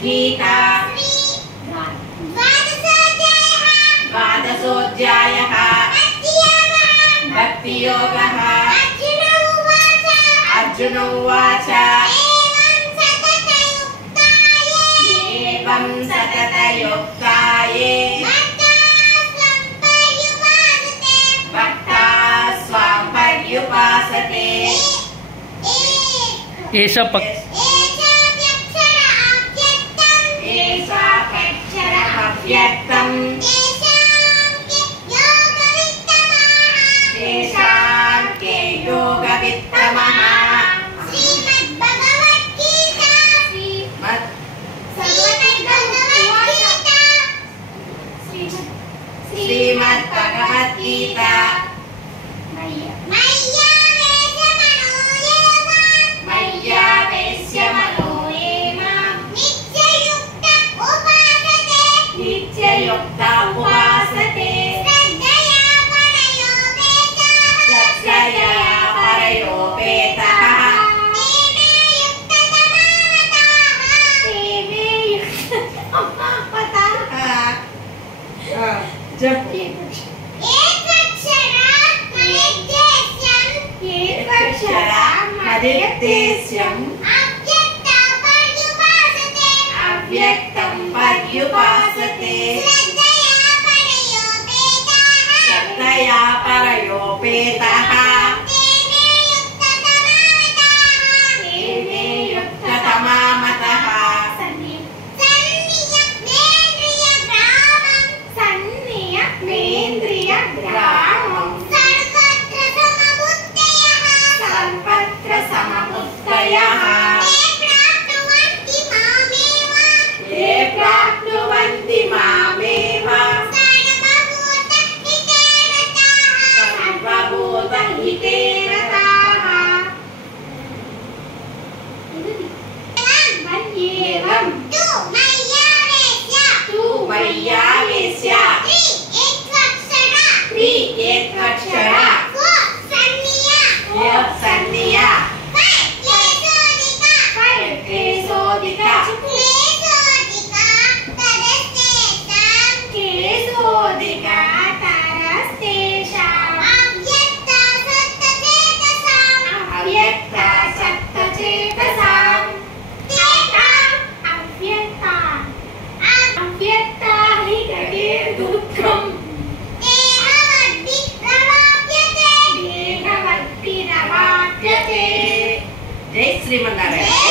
भगवद्गीता द्वादशोऽध्यायः भक्तियोगः अर्जुन उवाच एवं सततयुक्ताये भक्ता स्वां पर्युपासते अव्यक्तम् तेषां के योगवित्तमः श्रीमद्भगवद्गीता मय्यावेश्य मनो ये मां नित्ययुक्ता उपासते श्रद्धया परयोपेतः अव्यक्तं पर्युपासते श्रद्धया परयोपेतः तेने युक्ततमा मतः सर्वत्र समबुद्धयः ये प्राप्नुवन्ति मामेव सर्वभूतहिते रताः तु मय्यावेश्य त्रिएत्वक्षरा सन्निया केशोदिका अव्यक्ता सत्तचेतसाम् अव्यक्ता हि जगेर्दुःखम् देहवद्भिरवाप्यते जय श्रीमन्नारायण।